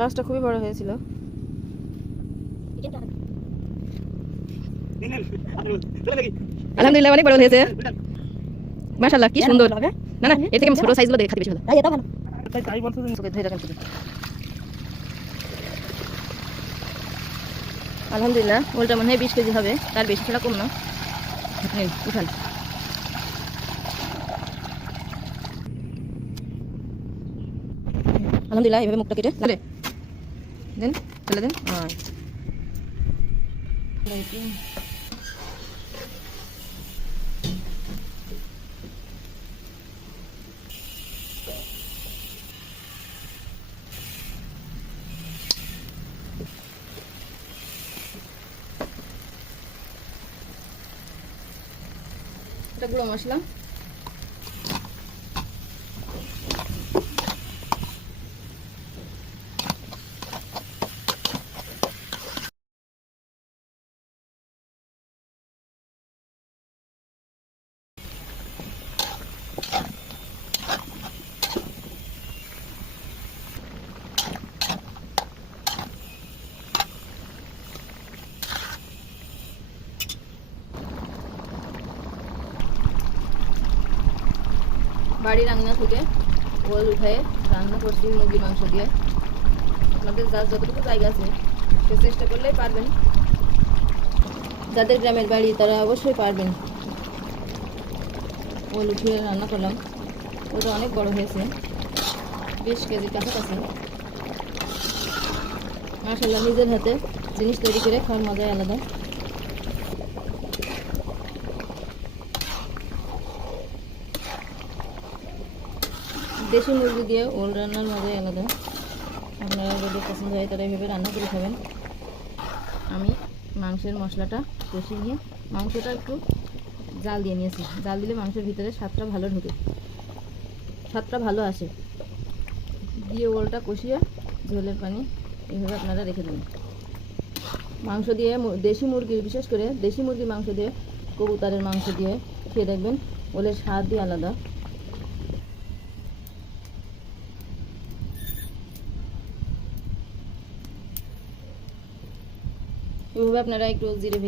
গাছটা খুবই বড় হয়েছিল। আলহামদুলিল্লাহ অনেক বড় হয়েছে, মাশাআল্লাহ কি সুন্দর। না না এর থেকে ছোট সাইজগুলো দেখে বেশি ভালো। এটা ভালো তাই বলছো যে ধরে রাখেন। আলহামদুলিল্লাহ ওলটা মনে হয় 20 কেজি হবে, তার বেশি ছাড়া কম না। উঠান। আলহামদুলিল্লাহ এভাবে মুখটা কেটে ফেলে দেন, ফেলে দেন। এটা গুঁড়ো মশলা, বাড়ি রান্না থেকে ওল উঠে রান্না করছি মুরগির মাংস দিয়ে। আপনাদের যার যতটুকু জায়গা আছে সে চেষ্টা করলেই পারবেন, যাদের গ্রামের বাড়ি তারা অবশ্যই পারবেন। ওল উঠিয়ে রান্না করলাম, ওটা অনেক বড় হয়েছে, 20 কেজির কাছাকাছি। মাশাআল্লাহ নিজের হাতে জিনিস তৈরি করে খাওয়ার মজাই আলাদা। দেশি মুরগি দিয়ে ওল রান্নার মজাই আলাদা। আপনারা যদি পছন্দ হয় তারা এইভাবে রান্না করে খাবেন। আমি মাংসের মশলাটা কষিয়ে নিয়ে মাংসটা একটু জাল দিয়ে নিয়েছি। জাল দিলে মাংসের ভিতরে স্বাদটা ভালো ঢোকে, স্বাদটা ভালো আসে। দিয়ে ওলটা কষিয়ে ঝোলের পানি এইভাবে আপনারা রেখে দেবেন। মাংস দিয়ে দেশি মুরগির, বিশেষ করে দেশি মুরগির মাংস দিয়ে, কবুতরের মাংস দিয়ে খেয়ে দেখবেন, ওলের স্বাদই আলাদা। এভাবে আপনারা একটু জিরে